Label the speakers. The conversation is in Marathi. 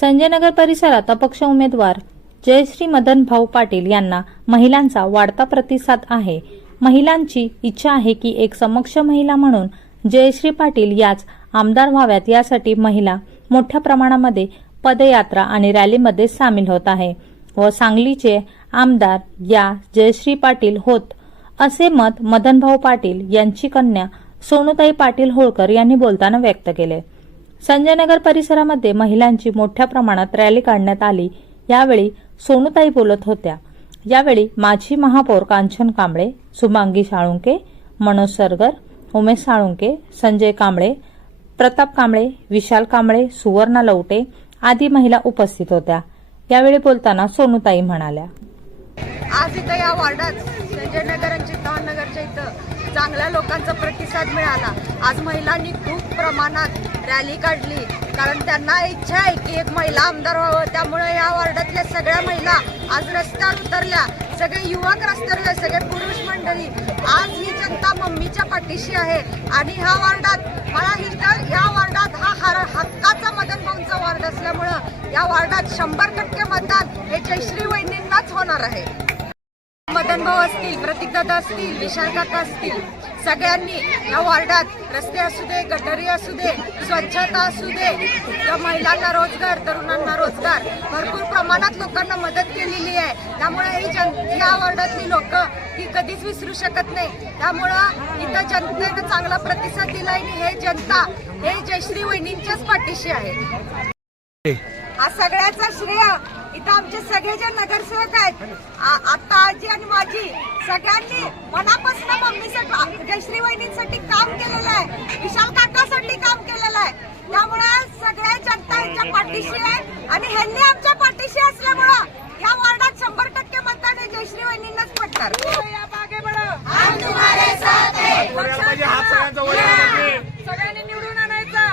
Speaker 1: संजयनगर परिसरात अपक्ष उमेदवार जयश्री मदन भाऊ पाटील यांना महिलांचा वाढता प्रतिसाद आहे. महिलांची इच्छा आहे की एक समक्ष महिला म्हणून जयश्री पाटील याच आमदार व्हाव्यात यासाठी महिला मोठ्या प्रमाणामध्ये पदयात्रा आणि रॅलीमध्ये सामील होत आहे व सांगलीचे आमदार या जयश्री पाटील होत असे मत मदनभाऊ पाटील यांची कन्या सोनूताई पाटील होळकर यांनी बोलताना व्यक्त केले. संजयनगर परिसरामध्ये महिलांची मोठ्या प्रमाणात रॅली काढण्यात आली. यावेळी सोनूताई बोलत होत्या. यावेळी माजी महापौर कांचन कांबळे सुमांगी साळुंके मनोज सरगर उमेश साळुंके संजय कांबळे प्रताप कांबळे विशाल कांबळे सुवर्णा लवटे आदी महिला उपस्थित होत्या. यावेळी बोलताना सोनूताई म्हणाल्या.
Speaker 2: आज इथं या वार्डात संजय नगर आणि चित्तवाडनगरच्या इथं चांगल्या लोकांचा प्रतिसाद मिळाला. आज महिलांनी खूप प्रमाणात रॅली काढली. कारण त्यांना इच्छा आहे की एक महिला आमदार व्हावं. त्यामुळे या वार्डातल्या सगळ्या महिला आज रस्त्यावर उतरल्या. सगळे युवक रस्त्यावर सगळे पुरुष मंडळी आज ही जनता मम्मीच्या पाठीशी आहे. आणि ह्या वार्डात मला ही ह्या वार्डात हा हर हक्काचा मदन भाऊंचा वार्ड असल्यामुळं या वार्डात शंभर टक्के मतदान हे जयश्री वहिनींनाच होणार आहे. मदन भाऊ असतील प्रतीकदादा असतील विशाल काका असतील सगळ्यांनी या वार्डात रस्ते असू दे गटारी असू दे स्वच्छता असू दे या महिलांना रोजगार तरुणांना रोजगार. भरपूर प्रमाणात लोकांना मदत केलेली आहे. त्यामुळे ही जन या वार्डातली लोक ही कधीच विसरू शकत नाही. त्यामुळं इथं जनतेनं चांगला प्रतिसाद दिला आणि हे जनता हे जयश्री वहिनींच्याच पाठीशी आहे. हा सगळ्याचा श्रेय इथं आमचे सगळे जे नगरसेवक आहेत. आता आजी आणि माझी सगळ्यांनी मनापासून मम्मीसाठी जयश्री वहिनींसाठी काम केलेलं आहे. विशाल काकासाठी काम केलेलं आहे. त्यामुळे सगळ्या जनता यांच्या पाठीशी आहे आणि ह्यांनी आमच्या पाठीशी असल्यामुळं या वॉर्डात शंभर टक्के मतदान हे जयश्री वहिनींनाच पडणार. सगळ्यांनी निवडून आणायचा.